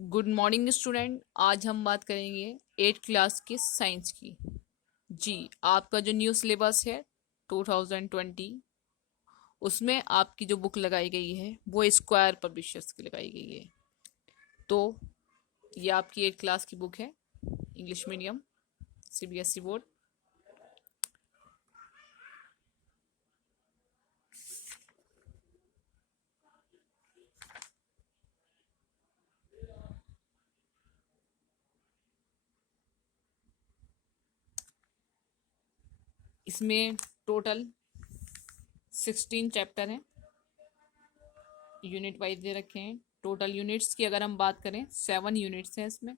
Good morning student. आज हम बात करेंगे 8th क्लास के साइंस की। जी, आपका जो न्यू सिलेबस है 2020, उसमें आपकी जो बुक लगाई गई है वो स्क्वायर पब्लिशर्स की लगाई गई है। तो ये आपकी 8th क्लास की बुक है, इंग्लिश मीडियम, सीबीएसई बोर्ड। इसमें टोटल 16 चैप्टर हैं, यूनिट वाइज दे रखे हैं। टोटल यूनिट्स की अगर हम बात करें 7 यूनिट्स हैं इसमें।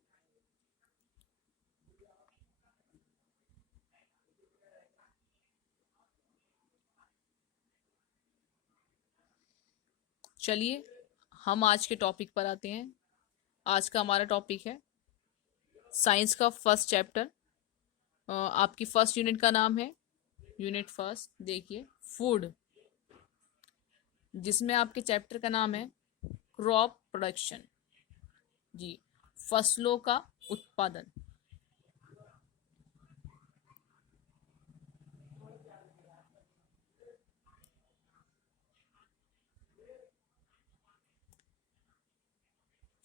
चलिए हम आज के टॉपिक पर आते हैं। आज का हमारा टॉपिक है साइंस का फर्स्ट चैप्टर। आपकी फर्स्ट यूनिट का नाम है, यूनिट फर्स्ट देखिए, फूड, जिसमें आपके चैप्टर का नाम है क्रॉप प्रोडक्शन। जी, फसलों का उत्पादन।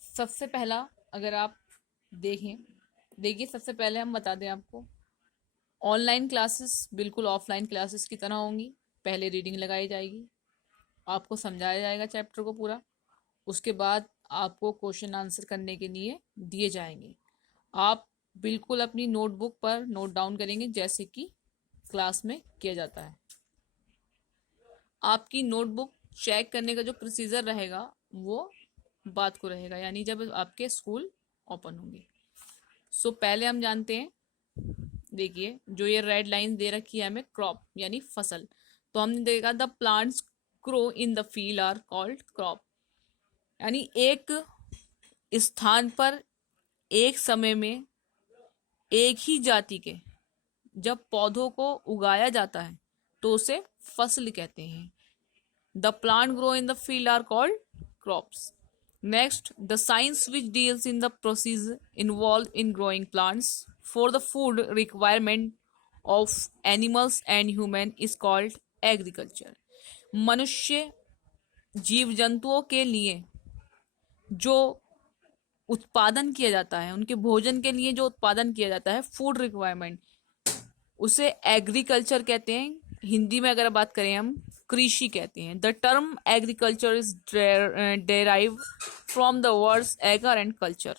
सबसे पहला अगर आप देखें, देखिए सबसे पहले हम बता दें आपको, ऑनलाइन क्लासेस बिल्कुल ऑफलाइन क्लासेस की तरह होंगी। पहले रीडिंग लगाई जाएगी, आपको समझाया जाएगा चैप्टर को पूरा, उसके बाद आपको क्वेश्चन आंसर करने के लिए दिए जाएंगे। आप बिल्कुल अपनी नोटबुक पर नोट डाउन करेंगे जैसे कि क्लास में किया जाता है। आपकी नोटबुक चेक करने का जो प्रोसीजर रहेगा वो बात को रहेगा, यानी जब आपके स्कूल ओपन होंगे। सो पहले हम जानते हैं, देखिए जो ये रेड लाइन दे रखी है हमें, क्रॉप यानी फसल। तो हमने देखा the plants grow in the field are called crop, यानी एक स्थान पर एक समय में एक ही जाति के जब पौधों को उगाया जाता है तो उसे फसल कहते हैं। The plant grow in the field are called crops. Next, the science which deals in the process involve in growing plants for the food requirement of animals and human is called agriculture. मनुष्य जीव जंतुओं के लिए जो उत्पादन किया जाता है, उनके भोजन के लिए जो उत्पादन किया जाता है, फूड रिक्वायरमेंट, उसे एग्रीकल्चर कहते हैं। हिंदी में अगर बात करें हम, कृषि कहते हैं। The term agriculture is derive from the words ager and culture.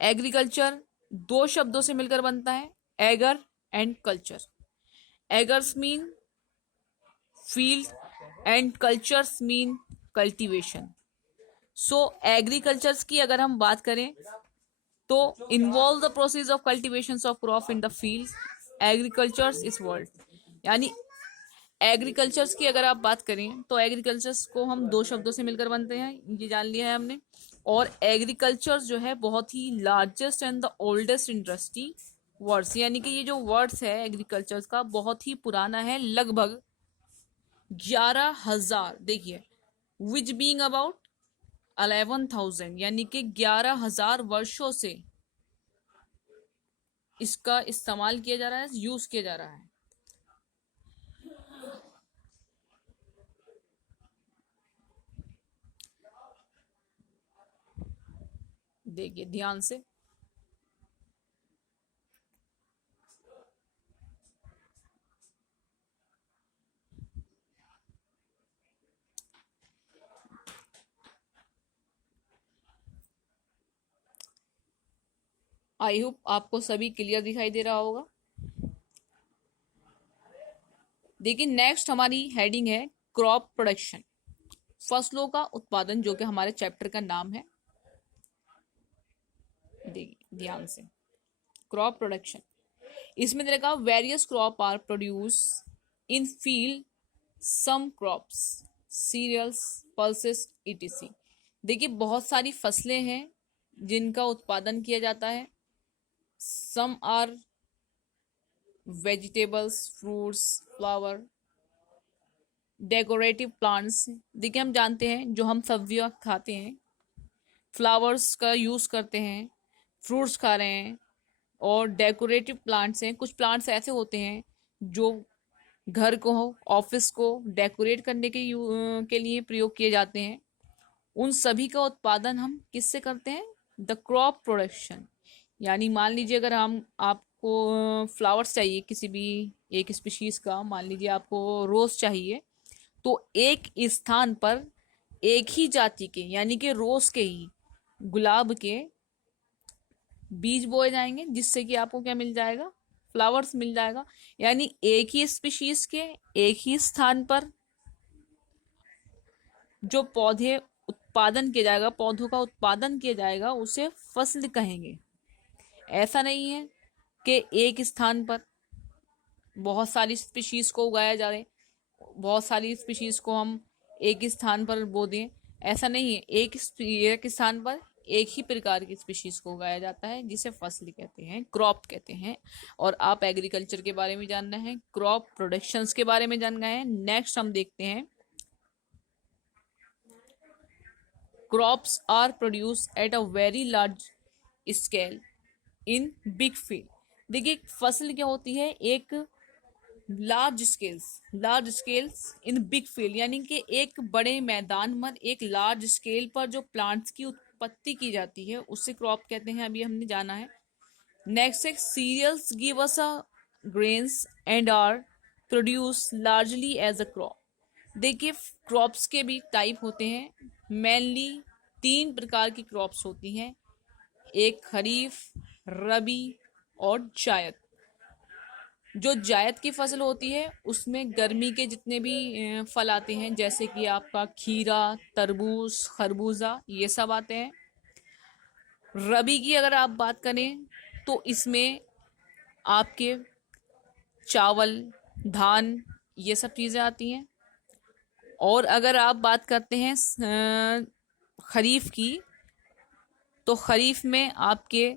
Agriculture दो शब्दों से मिलकर बनता है, ager and culture. Agers mean field and cultures mean cultivation. So agricultures की अगर हम बात करें तो involve the process of cultivation of crop in the field, agricultures is world. यानी एग्रीकल्चर्स की अगर आप बात करें तो एग्रीकल्चर्स को हम दो शब्दों से मिलकर बनते हैं, ये जान लिया है हमने। और एग्रीकल्चर जो है बहुत ही largest and the oldest industry words, यानी कि ये जो वर्ड्स है एग्रीकल्चर का बहुत ही पुराना है, लगभग 11,000, देखिए, विच बीइंग अबाउट 11,000, यानी कि 11,000 वर्षों से इसका इस्तेमाल किया जा रहा है, यूज किया जा रहा है। देखिए ध्यान से, आई होप आपको सभी क्लियर दिखाई दे रहा होगा। देखिए नेक्स्ट हमारी हेडिंग है क्रॉप प्रोडक्शन, फसलों का उत्पादन, जो कि हमारे चैप्टर का नाम है। देखिए ध्यान से, क्रॉप प्रोडक्शन, इसमें देखा various crop are produce in field, some crops cereals pulses etc. देखिए बहुत सारी फसलें हैं जिनका उत्पादन किया जाता है। Some are vegetables, fruits, flower, decorative plants. देखिए हम जानते हैं जो हम सब्जियां खाते हैं फ्लावर्स का यूज़ करते हैं, फ्रूट्स खा रहे हैं, और डेकोरेटिव प्लांट्स हैं। कुछ प्लांट्स ऐसे होते हैं जो घर को, ऑफिस को डेकोरेट करने के लिए प्रयोग किए जाते हैं। उन सभी का उत्पादन हम किससे करते हैं? The crop production. यानी मान लीजिए अगर हम आपको फ्लावर्स चाहिए किसी भी एक स्पीशीज का, मान लीजिए आपको रोज चाहिए, तो एक स्थान पर एक ही जाति के यानी कि रोज के ही, गुलाब के बीज बोए जाएंगे, जिससे कि आपको क्या मिल जाएगा? फ्लावर्स मिल जाएगा। यानी एक ही स्पीशीज के एक ही स्थान पर जो पौधे उत्पादन किया जाएगा, पौधों का उत्पादन किया जाएगा, उसे फसल कहेंगे। ऐसा नहीं है कि एक स्थान पर बहुत सारी स्पीशीज को उगाया जाए, बहुत सारी स्पीशीज को हम एक स्थान पर बो दें। ऐसा नहीं है, एक स्थान पर एक ही प्रकार की स्पीशीज को उगाया जाता है, जिसे फसल कहते हैं, क्रॉप कहते हैं। और आप एग्रीकल्चर के बारे में जान रहे हैं, क्रॉप प्रोडक्शंस के बारे में जान गए हैं। नेक्स्ट हम देखते हैं, crops are produce at a very large scale in big field. देखिए फसल क्या होती है? एक large scales in big field, यानी कि एक बड़े मैदान पर एक लार्ज स्केल पर जो प्लांट्स की उत्पत्ति की जाती है, उससे क्रॉप कहते हैं। अभी हमने जाना है। नेक्स्ट है, cereals give us a grains and are produce largely as a crop. देखिए क्रॉप्स के भी टाइप होते हैं। मेनली 3 प्रकार की क्रॉप्स होती हैं, एक खरीफ, रबी और जायद। जो जायद की फसल होती है उसमें गर्मी के जितने भी फल आते हैं, जैसे कि आपका खीरा, तरबूज, खरबूजा, ये सब आते हैं। रबी की अगर आप बात करें तो इसमें आपके चावल, धान, ये सब चीज़ें आती हैं। और अगर आप बात करते हैं खरीफ की, तो खरीफ में आपके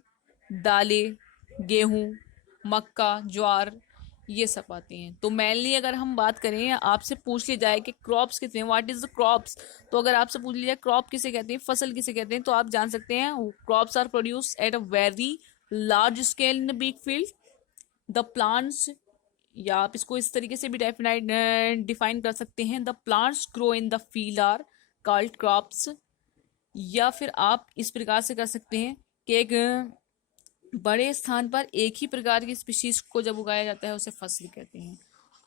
दालें, गेहूं, मक्का, ज्वार, ये सब आती हैं। तो मेनली अगर हम बात करें, आपसे पूछ लिया जाए कि क्रॉप्स कितने हैं, व्हाट इज द क्रॉप्स, तो अगर आपसे पूछ लिया जाए क्रॉप किसे कहते हैं, फसल किसे कहते हैं, तो आप जान सकते हैं crops are produce at a very large scale in big field. The plants, या आप इसको इस तरीके से भी डिफाइन कर सकते हैं, the plants grow in the field are called crops. या फिर आप इस प्रकार से कर सकते हैं कि एक बड़े स्थान पर एक ही प्रकार की स्पीशीज को जब उगाया जाता है, उसे फसल कहते हैं।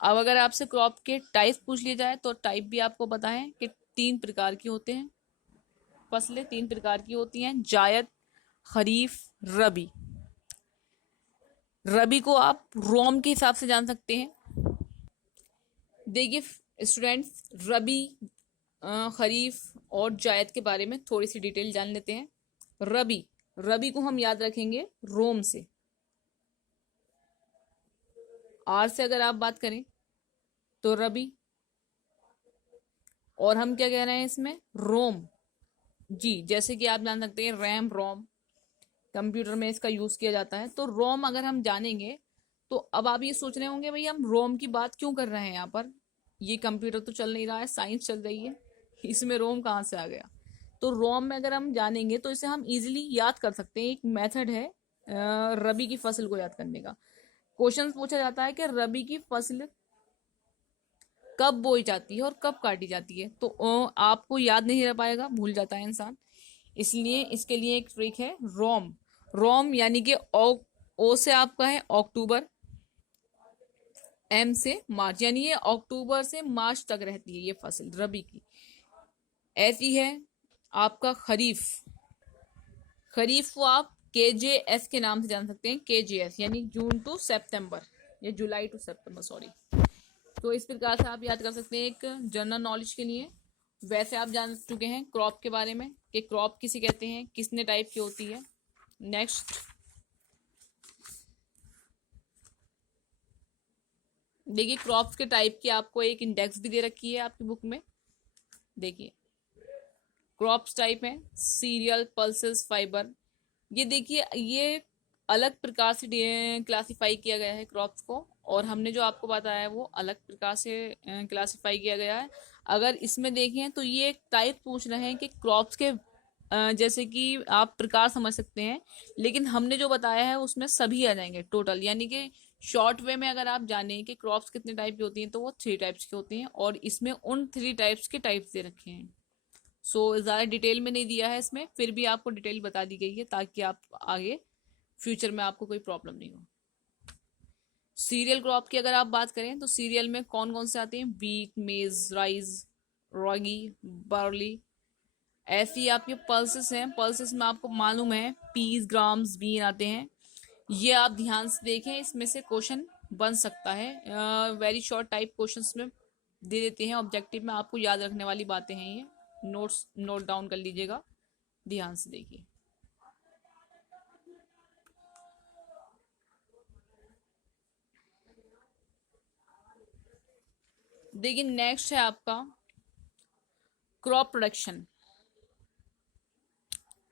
अब अगर आपसे क्रॉप के टाइप पूछ लिए जाए, तो टाइप भी आपको पता है कि 3 प्रकार की होते हैं। फसलें 3 प्रकार की होती हैं, जायद, खरीफ, रबी। रबी को आप रोम के हिसाब से जान सकते हैं। देखिए स्टूडेंट्स, रबी, खरीफ और जायद के बारे में थोड़ी सी डिटेल जान लेते हैं। रबी, रबी को हम याद रखेंगे रोम से। आर से अगर आप बात करें तो रबी, और हम क्या कह रहे हैं इसमें? रोम। जी, जैसे कि आप जान सकते हैं रैम, रोम, कंप्यूटर में इसका यूज किया जाता है। तो रोम अगर हम जानेंगे, तो अब आप ये सोच रहे होंगे भाई हम रोम की बात क्यों कर रहे हैं यहाँ पर, ये कंप्यूटर तो चल नहीं रहा है, साइंस चल रही है, इसमें रोम कहाँ से आ गया? तो रोम में अगर हम जानेंगे तो इसे हम इजीली याद कर सकते हैं। एक मेथड है रबी की फसल को याद करने का। क्वेश्चन पूछा जाता है कि रबी की फसल कब बोई जाती है और कब काटी जाती है, तो आपको याद नहीं रह पाएगा, भूल जाता है इंसान। इसलिए इसके लिए एक ट्रिक है, रोम। रोम यानी कि ओ से आपका है अक्टूबर, एम से मार्च, यानी ये अक्टूबर से मार्च तक रहती है ये फसल रबी की। ऐसी है आपका खरीफ। खरीफ को आप KJS के नाम से जान सकते हैं, KJS यानी जून टू सितंबर, या जुलाई टू सितंबर, सॉरी। तो इस प्रकार से आप याद कर सकते हैं एक जनरल नॉलेज के लिए। वैसे आप जान चुके हैं क्रॉप के बारे में कि क्रॉप किसे कहते हैं, कितने टाइप की होती है। नेक्स्ट देखिए, क्रॉप्स के टाइप की आपको एक इंडेक्स भी दे रखी है आपकी बुक में। देखिए क्रॉप्स टाइप है सीरियल, पल्सेस, फाइबर। ये देखिए ये अलग प्रकार से क्लासिफाई किया गया है क्रॉप्स को, और हमने जो आपको बताया है वो अलग प्रकार से क्लासिफाई किया गया है। अगर इसमें देखें तो ये एक टाइप पूछ रहे हैं कि क्रॉप्स के जैसे कि आप प्रकार समझ सकते हैं, लेकिन हमने जो बताया है उसमें सभी आ जाएंगे टोटल। यानी कि शॉर्ट वे में अगर आप जाने कि क्रॉप्स कितने टाइप की होती हैं, तो वो 3 टाइप्स की होती हैं, और इसमें उन 3 टाइप्स के टाइप्स दे रखे हैं। सो ज़्यादा डिटेल में नहीं दिया है इसमें, फिर भी आपको डिटेल बता दी गई है ताकि आप आगे फ्यूचर में आपको कोई प्रॉब्लम नहीं हो। सीरियल क्रॉप की अगर आप बात करें तो सीरियल में कौन कौन से आते हैं, वीट, मेज, राइस, रॉगी, बार्ली। ऐसी आपके पल्सेस हैं, पल्सेस में आपको मालूम है पीस, ग्राम्स, बीन आते हैं। ये आप ध्यान से देखें, इसमें से क्वेश्चन बन सकता है। वेरी शॉर्ट टाइप क्वेश्चंस में दे देते हैं, ऑब्जेक्टिव में आपको याद रखने वाली बातें हैं ये। नोट्स नोट डाउन कर लीजिएगा, ध्यान से देखिए। देखिए नेक्स्ट है आपका क्रॉप प्रोडक्शन।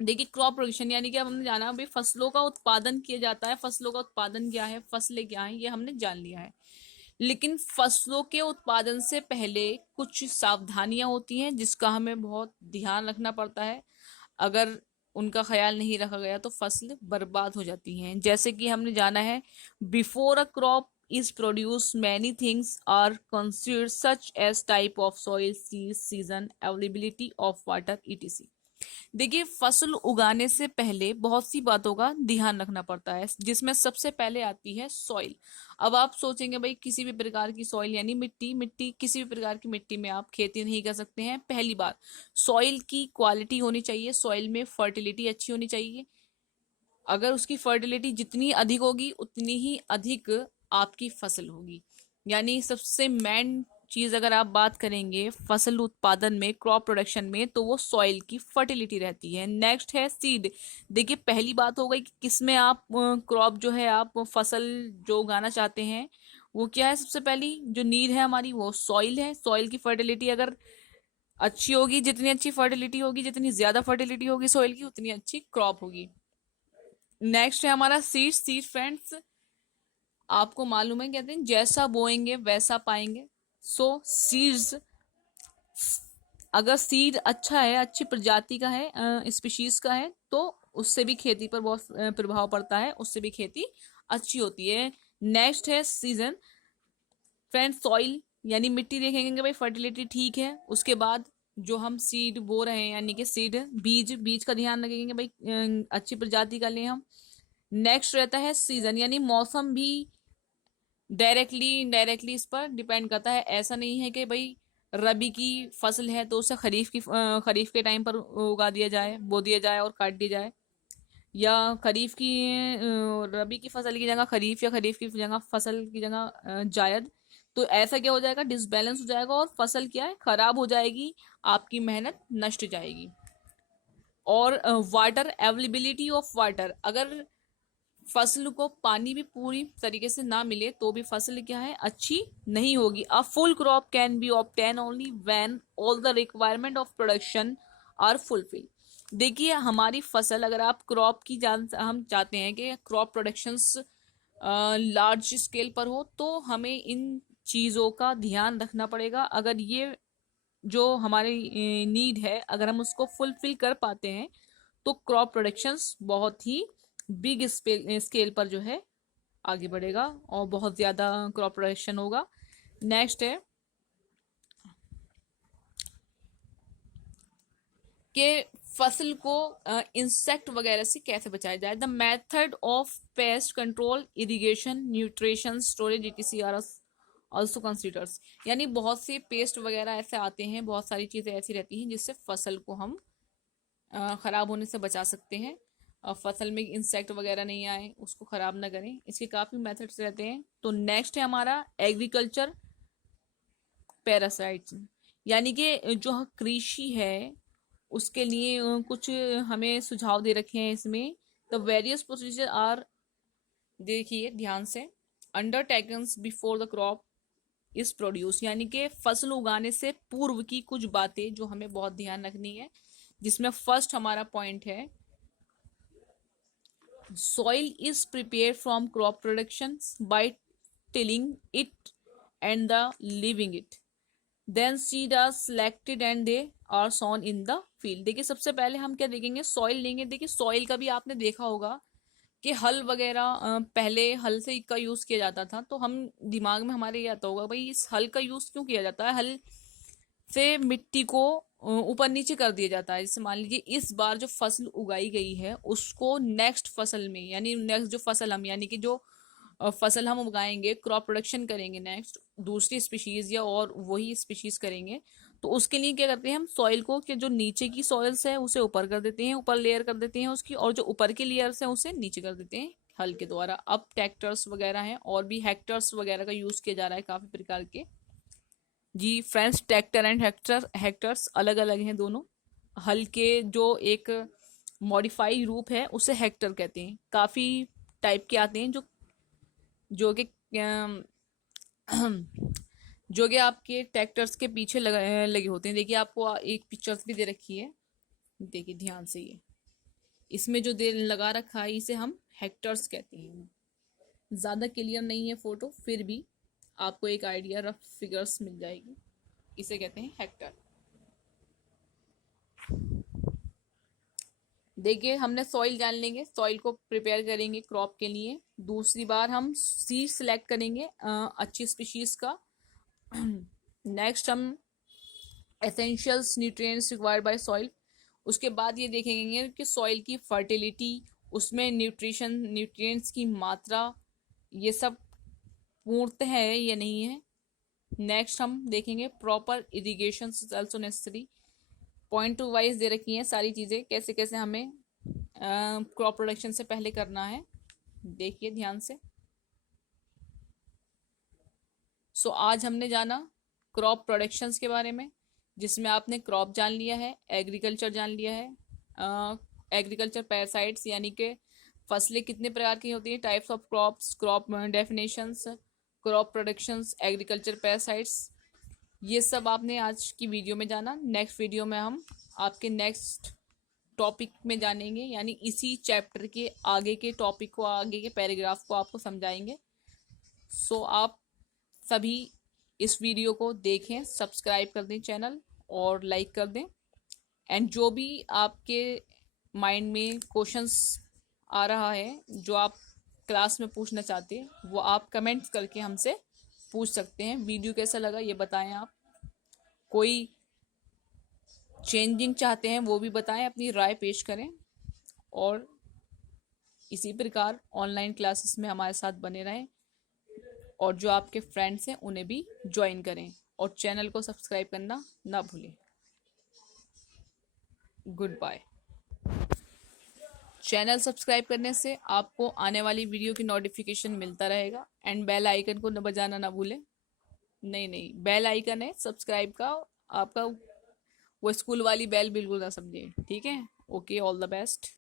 देखिए क्रॉप प्रोडक्शन यानी कि अब हमने जाना भाई फसलों का उत्पादन किया जाता है, फसलों का उत्पादन क्या है, फसलें क्या है, ये हमने जान लिया है। लेकिन फसलों के उत्पादन से पहले कुछ सावधानियां होती हैं जिसका हमें बहुत ध्यान रखना पड़ता है। अगर उनका ख्याल नहीं रखा गया तो फसल बर्बाद हो जाती हैं। जैसे कि हमने जाना है, before a crop is produce many things are considered such as type of soil, seed, season, availability of water, etc. देखिए फसल उगाने से पहले बहुत सी बातों का ध्यान रखना पड़ता है, जिसमें सबसे पहले आती है सॉइल। अब आप सोचेंगे भाई किसी भी प्रकार की सॉइल यानी मिट्टी, मिट्टी किसी भी प्रकार की मिट्टी में आप खेती नहीं कर सकते हैं। पहली बात, सॉइल की क्वालिटी होनी चाहिए, सॉइल में फर्टिलिटी अच्छी होनी चाहिए। अगर उसकी फर्टिलिटी जितनी अधिक होगी उतनी ही अधिक आपकी फसल होगी। यानी सबसे मेन चीज अगर आप बात करेंगे फसल उत्पादन में, क्रॉप प्रोडक्शन में, तो वो सॉइल की फर्टिलिटी रहती है। नेक्स्ट है सीड। देखिए पहली बात हो गई कि किसमें आप क्रॉप जो है, आप फसल जो उगाना चाहते हैं वो क्या है, सबसे पहली जो नीड है हमारी वो सॉइल है। सॉइल की फर्टिलिटी अगर अच्छी होगी, जितनी अच्छी फर्टिलिटी होगी, जितनी ज्यादा फर्टिलिटी होगी सॉइल की, उतनी अच्छी क्रॉप होगी। नेक्स्ट है हमारा सीड। सीड फ्रेंड्स आपको मालूम है कहते हैं जैसा बोएंगे वैसा पाएंगे। सो सीड्स, अगर सीड अच्छा है, अच्छी प्रजाति का है, स्पीशीज का है, तो उससे भी खेती पर बहुत प्रभाव पड़ता है, उससे भी खेती अच्छी होती है। नेक्स्ट है सीजन। फ्रेंड सॉइल यानी मिट्टी देखेंगे कि भाई फर्टिलिटी ठीक है, उसके बाद जो हम सीड बो रहे हैं यानी कि सीड, बीज, बीज का ध्यान रखेंगे भाई अच्छी प्रजाति का लें हम। नेक्स्ट रहता है सीजन, यानी मौसम भी डायरेक्टली इनडायरेक्टली इस पर डिपेंड करता है। ऐसा नहीं है कि भाई रबी की फसल है तो उसे खरीफ के टाइम पर उगा दिया जाए, बो दिया जाए और काट दिया जाए, या खरीफ की रबी की फसल की जगह खरीफ, या खरीफ की जगह फसल की जगह जायद। तो ऐसा क्या हो जाएगा, डिसबैलेंस हो जाएगा और फसल क्या है, खराब हो जाएगी, आपकी मेहनत नष्ट जाएगी। और वाटर अवेलेबिलिटी ऑफ वाटर, अगर फसल को पानी भी पूरी तरीके से ना मिले तो भी फसल क्या है, अच्छी नहीं होगी। A full crop can be obtain only when all the requirement of production are fulfil. देखिए हमारी फसल, अगर आप क्रॉप की जान, हम चाहते हैं कि क्रॉप प्रोडक्शंस लार्ज स्केल पर हो, तो हमें इन चीज़ों का ध्यान रखना पड़ेगा। अगर ये जो हमारी नीड है अगर हम उसको फुलफिल कर पाते हैं तो क्रॉप प्रोडक्शंस बहुत ही बिग स्केल पर जो है आगे बढ़ेगा और बहुत ज़्यादा क्रॉप प्रोडक्शन होगा। नेक्स्ट है कि फसल को इंसेक्ट वगैरह से कैसे बचाया जाए। The method of pest control, irrigation, nutrition, storage, etc are also considers. यानी बहुत से पेस्ट वगैरह ऐसे आते हैं, बहुत सारी चीज़ें ऐसी रहती हैं जिससे फसल को हम ख़राब होने से बचा सकते हैं। फसल में इंसेक्ट वगैरह नहीं आए, उसको ख़राब ना करें, इसके काफ़ी मेथड्स रहते हैं। तो नेक्स्ट है हमारा एग्रीकल्चर पैरासाइट्स। यानी कि जो कृषि है उसके लिए कुछ हमें सुझाव दे रखे हैं इसमें। द वेरियस प्रोसीजर आर, देखिए ध्यान से, undertakens before the crop is produce. यानी कि फसल उगाने से पूर्व की कुछ बातें जो हमें बहुत ध्यान रखनी है, जिसमें फर्स्ट हमारा पॉइंट है soil is prepared from crop productions by tilling it and the leaving it. Then seed are selected and they are sown in the field. देखिए सबसे पहले हम क्या देखेंगे, सॉइल लेंगे। देखिए सॉइल का भी आपने देखा होगा कि हल वगैरह पहले हल से का यूज किया जाता था, तो हम दिमाग में हमारे ये आता होगा भाई इस हल का यूज क्यों किया जाता है। हल से मिट्टी को ऊपर नीचे कर दिया जाता है। जैसे मान लीजिए इस बार जो फसल उगाई गई है उसको नेक्स्ट फसल में, यानी नेक्स्ट जो फसल हम, यानी कि जो फसल हम उगाएंगे, क्रॉप प्रोडक्शन करेंगे नेक्स्ट दूसरी स्पीशीज या और वही स्पीशीज करेंगे, तो उसके लिए क्या करते हैं हम सॉइल को, कि जो नीचे की सॉइल्स है उसे ऊपर कर देते हैं, ऊपर लेयर कर देते हैं उसकी, और जो ऊपर की लेयर्स है उसे नीचे कर देते हैं हल के द्वारा। अब ट्रैक्टर्स वगैरह हैं और भी हेक्टर्स वगैरह का यूज किया जा रहा है काफी प्रकार के। जी फ्रेंड्स, ट्रैक्टर एंड हेक्टर्स अलग अलग हैं दोनों। हल के जो एक मॉडिफाई रूप है उसे हेक्टर कहते हैं। काफी टाइप के आते हैं जो कि जो कि आपके ट्रैक्टर्स के पीछे लगे होते हैं। देखिए आपको एक पिक्चर्स भी दे रखी है, देखिए ध्यान से। ये इसमें जो दे लगा रखा है इसे हम हेक्टर्स कहते हैं। ज़्यादा क्लियर नहीं है फोटो, फिर भी आपको एक आइडिया रफ फिगर्स मिल जाएगी। इसे कहते हैं हेक्टर। देखिए हमने सॉइल जान लेंगे, सॉइल को प्रिपेयर करेंगे क्रॉप के लिए। दूसरी बार हम सीड सिलेक्ट करेंगे अच्छी स्पीशीज का। नेक्स्ट हम essentials nutrients required by soil. उसके बाद ये देखेंगे कि सॉइल की फर्टिलिटी, उसमें न्यूट्रिएंट्स की मात्रा, ये सब पूर्णतः है या नहीं है। नेक्स्ट हम देखेंगे proper irrigation also necessary. Point two wise दे रखी हैं सारी चीज़ें, कैसे कैसे हमें क्रॉप प्रोडक्शन से पहले करना है। देखिए ध्यान से। सो आज हमने जाना क्रॉप प्रोडक्शंस के बारे में, जिसमें आपने क्रॉप जान लिया है, एग्रीकल्चर जान लिया है, एग्रीकल्चर पैरासाइट्स यानी कि फसलें कितने प्रकार की होती हैं, types of crops, crop definitions, crop productions, agriculture parasites, ये सब आपने आज की वीडियो में जाना। नेक्स्ट वीडियो में हम आपके नेक्स्ट टॉपिक में जानेंगे, यानी इसी चैप्टर के आगे के टॉपिक को, आगे के पैराग्राफ को आपको समझाएंगे। सो आप सभी इस वीडियो को देखें, सब्सक्राइब कर दें चैनल और लाइक कर दें। एंड जो भी आपके माइंड में क्वेश्चंस आ रहा है जो आप क्लास में पूछना चाहते हैं, वो आप कमेंट्स करके हमसे पूछ सकते हैं। वीडियो कैसा लगा ये बताएं आप। कोई चेंजिंग चाहते हैं वो भी बताएं, अपनी राय पेश करें। और इसी प्रकार ऑनलाइन क्लासेस में हमारे साथ बने रहें, और जो आपके फ्रेंड्स हैं उन्हें भी ज्वाइन करें, और चैनल को सब्सक्राइब करना ना भूलें। Good bye. चैनल सब्सक्राइब करने से आपको आने वाली वीडियो की नोटिफिकेशन मिलता रहेगा, एंड बेल आइकन को न बजाना ना भूलें। नहीं नहीं, बेल आइकन है सब्सक्राइब का आपका, वो स्कूल वाली बेल बिल्कुल ना समझिए। ठीक है, ओके, ऑल द बेस्ट।